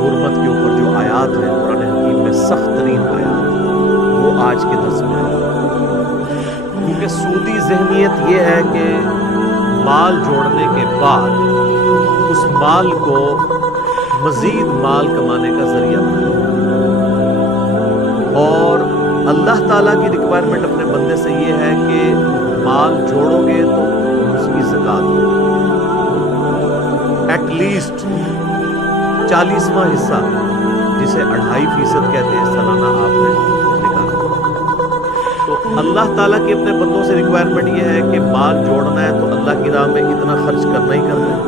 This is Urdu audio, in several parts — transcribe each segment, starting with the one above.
حرمت کے اوپر جو آیات ہیں قرآن حکیم میں سخت ترین آیات وہ آج کے درس میں ہیں، کیونکہ سودی ذہنیت یہ ہے کہ مال جوڑنے کے بعد اس مال کو مزید مال کمانے کا ذریعہ بنائے، اور اللہ تعالیٰ کی ریکوائرمنٹ اپنے بندے سے یہ ہے کہ مال جوڑو گے تو اس کی زکات دو، ایٹ لیسٹ 40واں حصہ جسے 2.5% کہتے ہیں سالانہ آپ نے نکالا۔ تو اللہ تعالیٰ کی اپنے بندوں سے ریکوائرمنٹ یہ ہے کہ مال جوڑنا ہے تو اللہ کی راہ میں اتنا خرچ کرنا ہی کرنا ہے،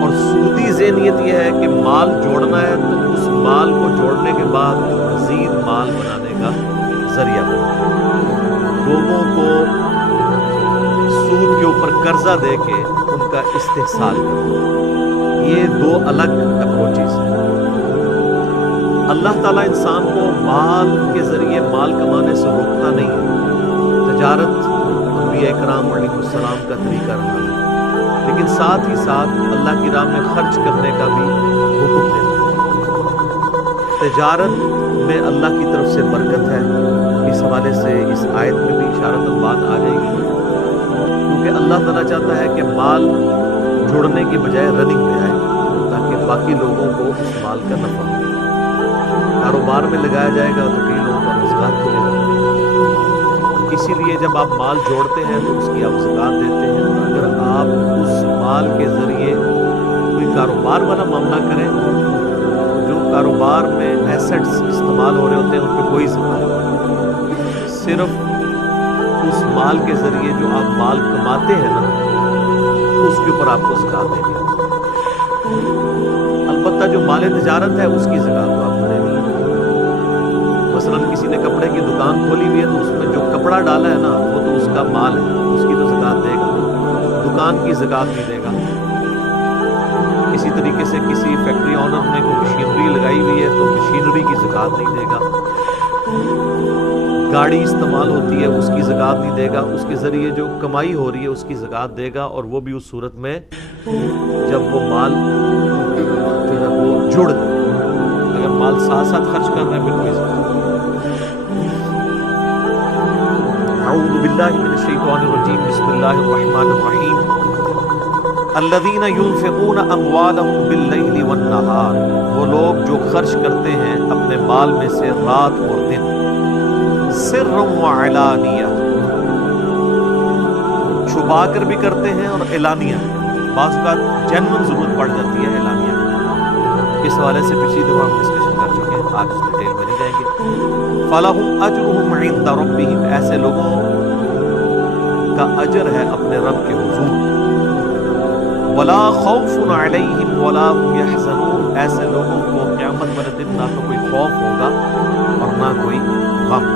اور سودی ذہنیت یہ ہے کہ مال جوڑنا ہے تو اس مال کو جوڑنے کے بعد مزید مال بنانے کا ذریعہ بنانا ہے، لوگوں کو سود کے اوپر قرضہ دے کے ان کا استحصال کرنا۔ یہ دو الگ اپروچز ہیں۔ اللہ تعالیٰ انسان کو مال کے ذریعے مال کمانے سے روکتا نہیں ہے، تجارت انبیاء کرام علیہ السلام کا طریقہ رہا ہے، لیکن ساتھ ہی ساتھ اللہ کی راہ میں خرچ کرنے کا بھی حکم دیتا ہے۔ تجارت میں اللہ کی طرف سے برکت ہے، اس حوالے سے اس آیت میں بھی اشارت بات آ جائے گی، کیونکہ اللہ تعالیٰ چاہتا ہے کہ مال جوڑنے کی بجائے رننگ میں آئے تاکہ باقی لوگوں کو اس مال کا نفع ہو۔ کاروبار میں لگایا جائے گا تو کئی لوگوں کا روزگار کھلے گا، اسی لیے جب آپ مال جوڑتے ہیں تو اس کی آپ زکات دیتے ہیں، اور اگر آپ اس مال کے ذریعے کوئی کاروبار والا معاملہ کریں، جو کاروبار میں ایسٹس استعمال ہو رہے ہوتے ہیں ان پہ کوئی زکات نہیں، صرف اس مال کے ذریعے جو آپ مال کماتے ہیں نا اس کے اوپر آپ کو زکات دینی ہے۔ البتہ جو مال تجارت ہے اس کی زکات تو آپ کو دینی ہے۔ مثلا کسی نے کپڑے کی دکان کھولی ہوئی ہے تو اس میں جو کپڑا ڈالا ہے نا وہ تو اس کا مال ہے، اس کی تو زکات دے گا، دکان کی زکات نہیں دے گا۔ اسی طریقے سے کسی فیکٹری آنر نے کوئی مشینری لگائی ہوئی ہے تو مشینری کی زکات نہیں دے گا، گاڑی استعمال ہوتی ہے اس کی زکات نہیں دے گا، اس کے ذریعے جو کمائی ہو رہی ہے اس کی زکات دے گا، اور وہ بھی اس صورت میں جب وہ مال جو ہے وہ جڑ دے، اگر مال ساتھ ساتھ خرچ کر رہے ہیں پھر کوئی زکات۔ اعوذ باللہ من الشیطان الرجیم، بسم اللہ الرحمن الرحیم۔ الذین ينفقون اموالهم باللیل والنہار، وہ لوگ جو خرچ کرتے ہیں اپنے مال میں سے رات اور دن، سرا وعلانیہ، چھپا کر بھی کرتے ہیں اور اعلانیہ، بعض اوقات جنون ضرورت پڑ جاتی ہے اعلانیہ۔ اس حوالے سے پچھلی دفعہ ہم ڈسکشن کر چکے ہیں، آج اس ڈیٹیل میں نہیں جائیں گے۔ فَلَهُمْ أَجْرُهُمْ عِنْدَ رَبِّهِمْ، ایسے لوگوں کا اجر ہے اپنے رب کے حضور۔ وَلَا خَوْفٌ عَلَيْهِمْ وَلَا هُمْ يَحْزَنُونَ، ایسے لوگوں کو قیامت والے دن نہ تو کوئی خوف ہوگا اور نہ کوئی غم۔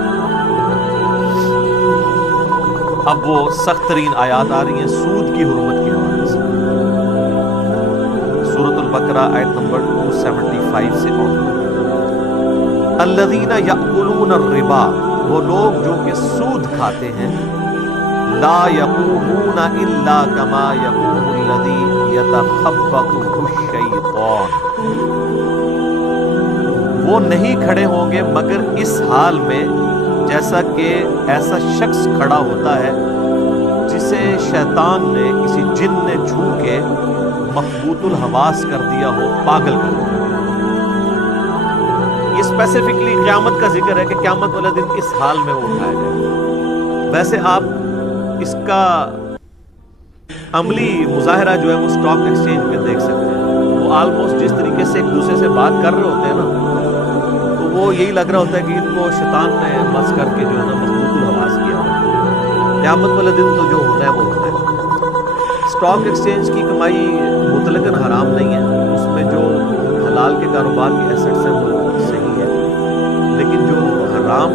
اب وہ سخت ترین آیات آ رہی ہیں سود کی حرمت کے حوالے سے، سورۃ البقرہ آیت نمبر 275 سے اور الذین یأکلون الربا، وہ لوگ جو کہ سود کھاتے ہیں، لا یقومون الا کما یقوم الذی یتخبطہ الشیطان، وہ نہیں کھڑے ہوں گے مگر اس حال میں جیسا کہ ایسا شخص کھڑا ہوتا ہے جسے شیطان نے کسی جن نے چھو کے مخبوط الحواس کر دیا ہو، پاگل کر دیا۔ یہ اسپیسیفکلی قیامت کا ذکر ہے کہ قیامت والے دن اس حال میں وہ اٹھایا جائے گا۔ ویسے آپ اس کا عملی مظاہرہ جو ہے وہ اسٹاک ایکسچینج میں دیکھ سکتے ہیں، وہ آلموسٹ جس طریقے سے ایک دوسرے سے بات کر رہے ہوتے ہیں نا، تو وہ یہی لگ رہا ہوتا ہے کہ ان کو شیطان نے مس کر کے جو ہے نا مخلوق الحواس کیا ہوا۔ قیامت والے دن تو جو ہونا ہے وہ ہونا ہے۔ اسٹاک ایکسچینج کی کمائی مطلقاً حرام نہیں ہے، اس میں جو حلال کے کاروبار کی ایسٹس ہیں وہ صحیح ہے، لیکن جو حرام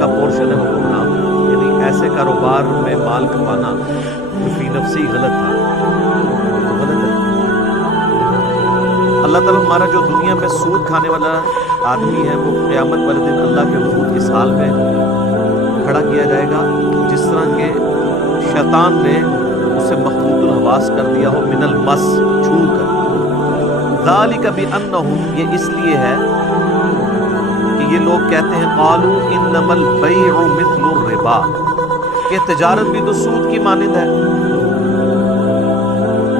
کا پورشن ہے وہ حرام ہے، یعنی ایسے کاروبار میں مال کمانا جو فی نفسی غلط تھا تو غلط ہے۔ اللہ تعالیٰ ہمارا جو دنیا میں سود کھانے والا آدمی ہے وہ قیامت والے دن اللہ کے حضور اس حال میں کھڑا کیا جائے گا جس طرح کے شیطان نے اسے مخبوط الحواس کر دیا ہو، من المس، چھو کر۔ ذالک بأنہم، یہ اس لیے ہے کہ یہ لوگ کہتے ہیں قالوا انما البیع مثل الربا، کہ تجارت بھی تو سود کی مانند ہے.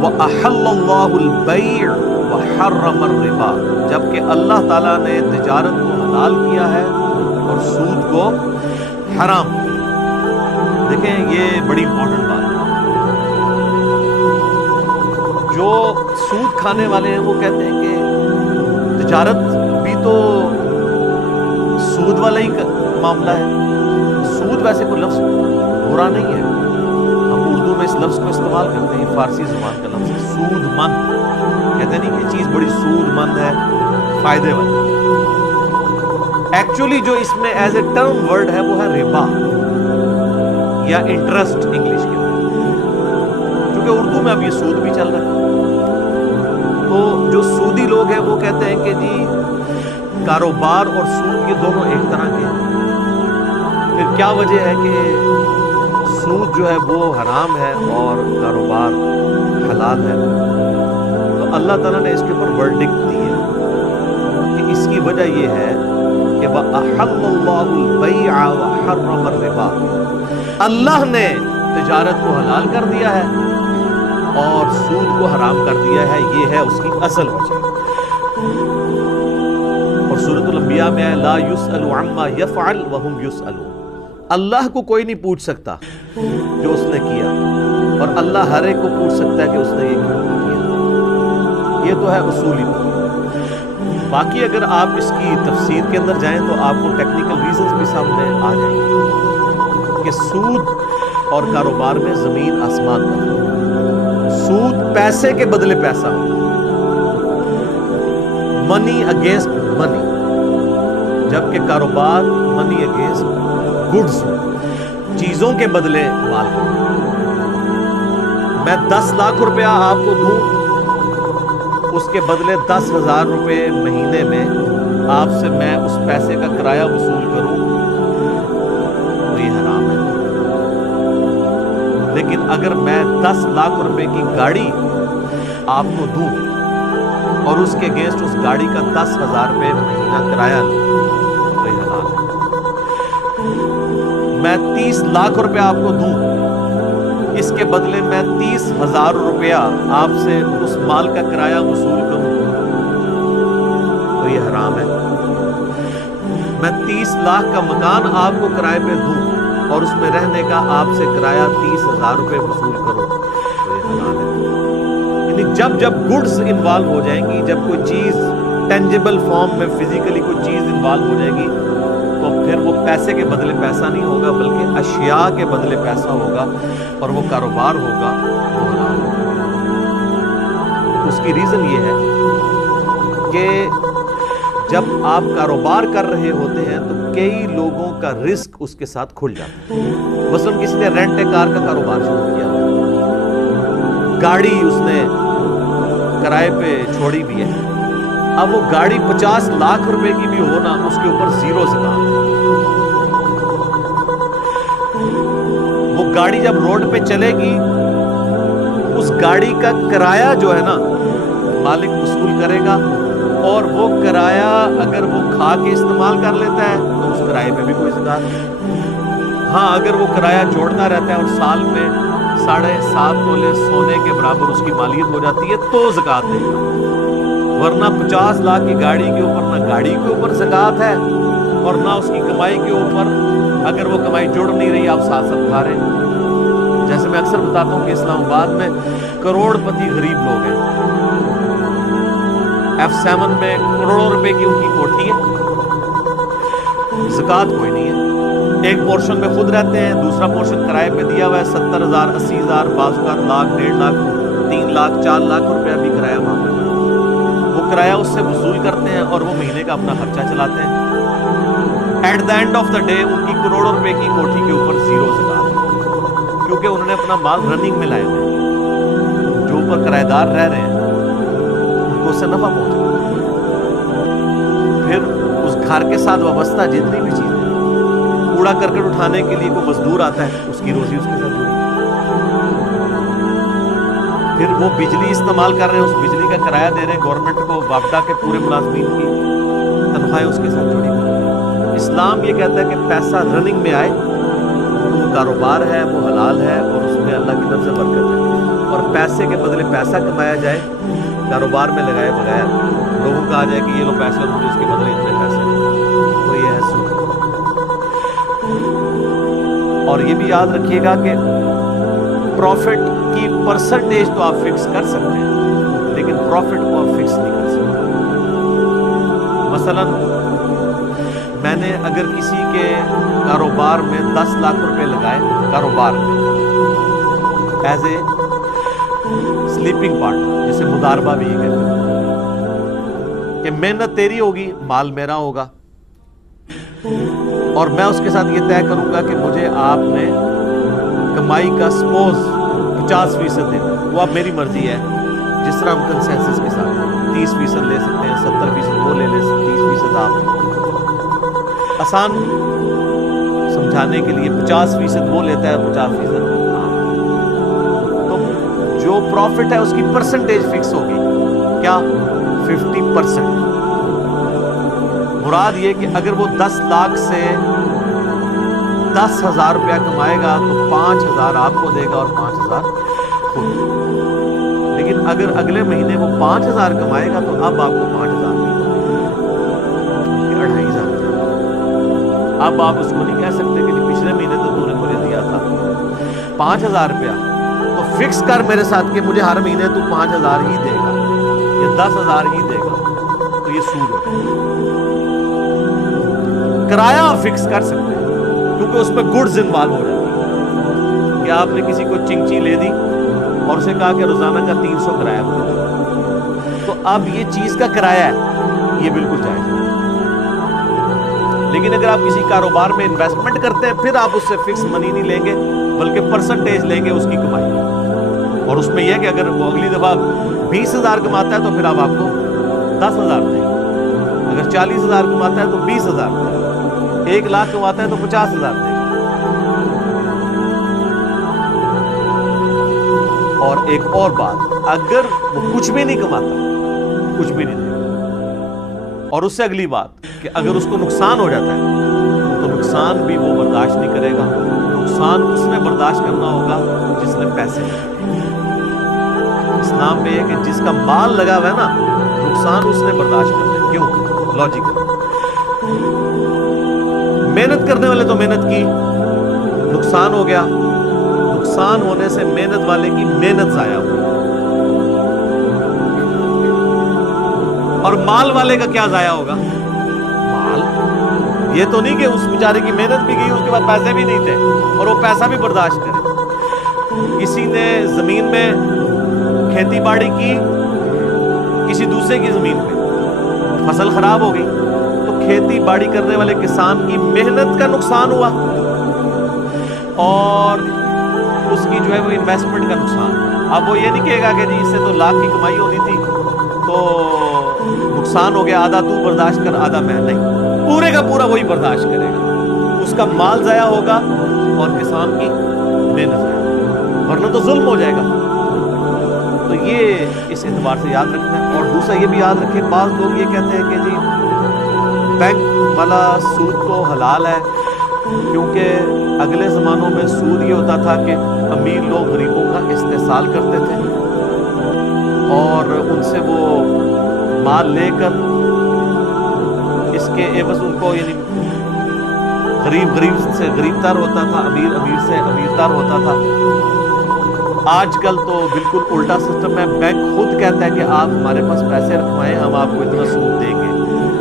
وَأَحَلَّ اللَّهُ الْبَيْعَ وَحَرَّمَ الرِّبَا، جبکہ اللہ تعالیٰ نے تجارت کو حلال کیا ہے اور سود کو حرام کیا. دیکھیں یہ بڑی امپورٹنٹ بات ہے. جو سود کھانے والے ہیں وہ کہتے ہیں کہ تجارت بھی تو سود والا ہی معاملہ ہے. سود ویسے کوئی لفظ برا نہیں ہے، ہم اردو میں اس لفظ کو استعمال کرتے ہیں، فارسی زبان کا لفظ ہے سود مند. کہتے نہیں کہ یہ چیز بڑی سود مند ہے، فائدے والی. ایکچولی جو اس میں ایز اے ٹرم ورڈ ہے وہ ہے ربا یا انٹرسٹ انگلش کے، کیونکہ اردو میں اب یہ سود بھی چل رہا ہے. تو جو سودی لوگ ہیں وہ کہتے ہیں کہ جی کاروبار اور سود یہ دونوں ایک طرح کے ہیں. پھر کیا وجہ ہے کہ سود جو ہے وہ حرام ہے اور کاروبار حلال ہے؟ تو اللہ تعالیٰ نے اس کے اوپر ورڈکٹ دی ہے کہ اس کی وجہ یہ ہے کہ وَأَحَلَّ اللَّهُ الْبَيْعَ وَحَرَّمَ الرِّبَا، اللہ نے تجارت کو حلال کر دیا ہے اور سود کو حرام کر دیا ہے. یہ ہے اس کی اصل وجہ. اور سورۃ الانبیاء میں ہے لا یسأل عما یفعل وہم یسألون، اللہ کو کوئی نہیں پوچھ سکتا جو اس نے کیا، اور اللہ ہر ایک کو پوچھ سکتا ہے کہ اس نے یہ کیوں کیا. یہ تو ہے اصولی بات. باقی اگر آپ اس کی تفسیر کے اندر جائیں تو آپ کو ٹیکنیکل ریزنز بھی سامنے آ جائیں گے کہ سود اور کاروبار میں زمین آسمان کا فرق. سود پیسے کے بدلے پیسہ، منی اگینسٹ منی، جبکہ کاروبار منی اگینسٹ گڈز، چیزوں کے بدلے مال. میں 10 لاکھ روپیہ آپ کو دوں، اس کے بدلے 10,000 روپے مہینے میں آپ سے میں اس پیسے کا کرایہ وصول کروں تو یہ حرام ہے. لیکن اگر میں 10 لاکھ روپے کی گاڑی آپ کو دوں اور اس کے اگینسٹ اس گاڑی کا 10,000 روپے مہینہ کرایہ لوں تو یہ حلال ہے. میں 30 لاکھ روپے آپ کو دوں، اس کے بدلے میں 30,000 روپیہ آپ سے اس مال کا کرایہ وصول کروں تو یہ حرام ہے. میں 30 لاکھ کا مکان آپ کو کرائے پہ دوں اور اس میں رہنے کا آپ سے کرایہ 30,000 روپے وصول کروں تو یہ حلال ہے. یعنی جب جب گڈز انوالو ہو جائیں گی، جب کوئی چیز ٹینجیبل فارم میں فزیکلی کوئی چیز انوالو ہو جائے گی تو پھر وہ پیسے کے بدلے پیسہ نہیں ہوگا بلکہ اشیاء کے بدلے پیسہ ہوگا اور وہ کاروبار ہوگا وہ حلال ہوگا. اس کی ریزن یہ ہے کہ جب آپ کاروبار کر رہے ہوتے ہیں تو کئی لوگوں کا رزق اس کے ساتھ کھل جاتا ہے. مثلاً کسی نے رینٹ اے کار کا کاروبار شروع کیا، گاڑی اس نے کرائے پہ چھوڑی بھی ہے. اب وہ گاڑی 50 لاکھ روپے کی بھی ہو نا، اس کے اوپر زیرو زکات ہے. وہ گاڑی جب روڈ پہ چلے گی، اس گاڑی کا کرایہ جو ہے نا مالک وصول کرے گا، اور وہ کرایہ اگر وہ کھا کے استعمال کر لیتا ہے تو اس کرایے پہ بھی کوئی زکات نہیں. ہاں اگر وہ کرایہ جوڑتا رہتا ہے اور سال میں 7.5 تولے سونے کے برابر اس کی مالیت ہو جاتی ہے تو زکات دے گا. ورنہ 50 لاکھ کی گاڑی کے اوپر نہ گاڑی کے اوپر زکات ہے اور نہ اس کی کمائی کے اوپر. اگر وہ کمائی جڑ نہیں رہی آپ ساتھ ساتھ کھا رہے ہیں. جیسے میں اکثر بتاتا ہوں کہ اسلام آباد میں کروڑ پتی غریب لوگ ہیں. F7 میں کروڑوں روپے کی ان کی کوٹھی ہے، زکات کوئی نہیں ہے. ایک پورشن میں خود رہتے ہیں، دوسرا پورشن کرائے پہ دیا ہوا ہے. 70,000 80,000 بعض اوقات لاکھ 1.5 لاکھ 3 لاکھ 4 لاکھ روپیہ بھی کرایہ مانگتے ہیں. وہ کرایہ اس سے وصول کرتے ہیں اور وہ مہینے کا اپنا خرچہ چلاتے ہیں. At the end of the day ان کی کروڑوں روپے کی کوٹھی کے اوپر زیرو زکات ہے، کیونکہ انہوں نے اپنا مال رننگ میں لائے ہوئے ہیں. جو اوپر کرایہ دار رہ رہے ہیں ان کو اس سے نفع پہنچا. پھر اس گھر کے ساتھ وابستہ جتنی بھی چیزیں، کوڑا کرکٹ اٹھانے کے لیے کوئی مزدور آتا ہے، اس کی روزی اس کے ساتھ جڑی. پھر وہ بجلی استعمال کر رہے ہیں، اس بجلی کا کرایہ دے رہے ہیں گورنمنٹ کو، وابڈا کے پورے ملازمین کی تنخواہیں اس کے ساتھ جڑی ہوئی ہیں۔ اسلام یہ کہتا ہے کہ پیسہ رننگ میں آئے تو وہ کاروبار ہے، وہ حلال ہے اور اس میں اللہ کی طرف سے برکت ہے، اور پیسے کے بدلے پیسہ کمایا جائے کاروبار میں لگائے بغیر، لوگوں کا آ جائے کہ یہ لو پیسے اور مجھے اس کے بدلے اتنے پیسے، تو یہ ہے سود۔ اور یہ بھی یاد رکھیے گا کہ پروفٹ کی پرسنٹیج تو آپ فکس کر سکتے ہیں لیکن پروفٹ کو آپ فکس نہیں کر سکتے۔ مثلا میں نے اگر کسی کے کاروبار میں 10 لاکھ روپے لگائے کاروبار میں ایز اے سلیپنگ پارٹنر، جسے مداربہ بھی یہ کہتے ہیں کہ محنت تیری ہوگی مال میرا ہوگا، اور میں اس کے ساتھ یہ طے کروں گا کہ مجھے آپ نے کمائی کا سپوز 50% دینا، وہ اب میری مرضی ہے، جس طرح ہم کنسنسس کے ساتھ 30% لے سکتے ہیں، 70% وہ لے 30% آپ، آسان سمجھانے کے لیے 50% وہ لیتا ہے، 50% تو جو پروفٹ ہے اس کی پرسنٹیج فکس ہوگی، کیا 50%۔ مراد یہ کہ اگر وہ 10 لاکھ سے 10,000 روپیہ کمائے گا تو 5,000 آپ کو دے گا اور 5,000 خود۔ لیکن اگر اگلے مہینے وہ 5,000 کمائے گا تو اب آپ کو 5,000 2,500 اب آپ اس کو نہیں کہہ سکتے کہ پچھلے مہینے تو نے مجھے دیا تھا 5,000 روپیہ، تو فکس کر میرے ساتھ کہ مجھے ہر مہینے تو 5,000 ہی دے گا یا 10,000 ہی دے گا، تو یہ سود ہوگا۔ کرایہ آپ فکس کر سکتے ہیں کیونکہ اس میں گڈز انوالو ہو جاتی ہے کہ آپ نے کسی کو چنگچی لے دی اور اسے کہا کہ روزانہ کا 300 کرایہ مجھے دے، تو اب یہ چیز کا کرایہ ہے، یہ بالکل جائز ہے۔ لیکن اگر آپ کسی کاروبار میں انویسٹمنٹ کرتے ہیں پھر آپ اس سے فکس منی نہیں لیں گے بلکہ پرسنٹیج لیں گے اس کی کمائی، اور اس میں یہ کہ اگر وہ اگلی دفعہ 20,000 کماتا ہے تو پھر آپ کو 10,000 دیں گے، اگر 40,000 کماتا ہے تو 20,000 دیں گے، 1 لاکھ کماتا ہے تو 50,000 دیں گے۔ اور ایک اور بات، اگر وہ کچھ بھی نہیں کماتا کچھ بھی نہیں دے گا، اور اس سے اگلی بات کہ اگر اس کو نقصان ہو جاتا ہے تو نقصان بھی وہ برداشت نہیں کرے گا، نقصان اس نے برداشت کرنا ہوگا جس نے پیسے لگائے۔ اسلام میں ہے کہ جس کا مال لگا ہوا ہے نا، نقصان اس نے برداشت کرنا ہے۔ کیوں؟ لاجیکل، محنت کرنے والے تو محنت کی، نقصان ہو گیا، نقصان ہونے سے محنت والے کی محنت ضائع ہوئی، اور مال والے کا کیا ضائع ہوگا؟ مال۔ یہ تو نہیں کہ اس بیچارے کی محنت بھی گئی، اس کے بعد پیسے بھی نہیں تھے اور وہ پیسہ بھی برداشت کرے۔ کسی نے زمین میں کھیتی باڑی کی کسی دوسرے کی زمین پہ، فصل خراب ہو گئی تو کھیتی باڑی کرنے والے کسان کی محنت کا نقصان ہوا اور اس کی جو ہے وہ انویسٹمنٹ کا نقصان۔ اب وہ یہ نہیں کہے گا کہ جی اس سے تو لاکھ کی کمائی ہونی تھی تو نقصان ہو گیا، آدھا تو برداشت کر آدھا میں، نہیں، پورے کا پورا وہی برداشت کرے گا، اس کا مال ضائع ہوگا اور کسان کی محنت ضائع ہوگی، ورنہ تو ظلم ہو جائے گا۔ تو یہ اس اعتبار سے یاد رکھنا ہے۔ اور دوسرا یہ بھی یاد رکھیں، بعض لوگ یہ کہتے ہیں کہ جی بینک والا سود تو حلال ہے، کیونکہ اگلے زمانوں میں سود یہ ہوتا تھا کہ امیر لوگ غریبوں کا استحصال کرتے تھے اور ان سے وہ مال لے کر اس کے عوض ان کو، یعنی غریب سے غریب تر ہوتا تھا، امیر سے امیر تر ہوتا تھا۔ آج کل تو بالکل الٹا سسٹم ہے، بینک خود کہتا ہے کہ آپ ہمارے پاس پیسے رکھوائیں، ہم آپ کو اتنا سود دیں گے،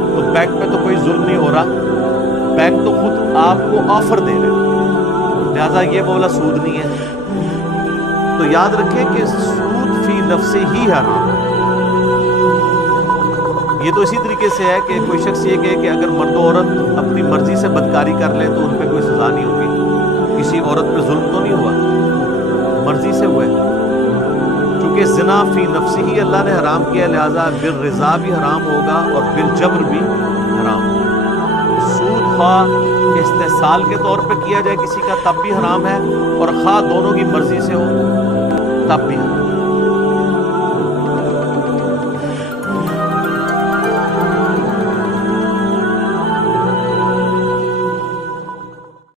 تو بینک میں تو کوئی ظلم نہیں ہو رہا، بینک تو خود آپ کو آفر دے رہے ہیں، لہٰذا یہ بولا سود نہیں ہے۔ تو یاد رکھیں کہ سود فی نفسہ ہی حرام ہے۔ یہ تو اسی طریقے سے ہے کہ کوئی شخص یہ کہے کہ اگر مرد و عورت اپنی مرضی سے بدکاری کر لیں تو ان پہ کوئی سزا نہیں ہوگی، کسی عورت پہ ظلم تو نہیں ہوا، مرضی سے ہوا ہے۔ چونکہ زنا فی نفسہ ہی اللہ نے حرام کیا، لہٰذا بالرضا بھی حرام ہوگا اور بالجبر بھی حرام ہوگا۔ سود خواہ استحصال کے طور پہ کیا جائے کسی کا تب بھی حرام ہے، اور خواہ دونوں کی مرضی سے ہو تب بھی حرام ہے۔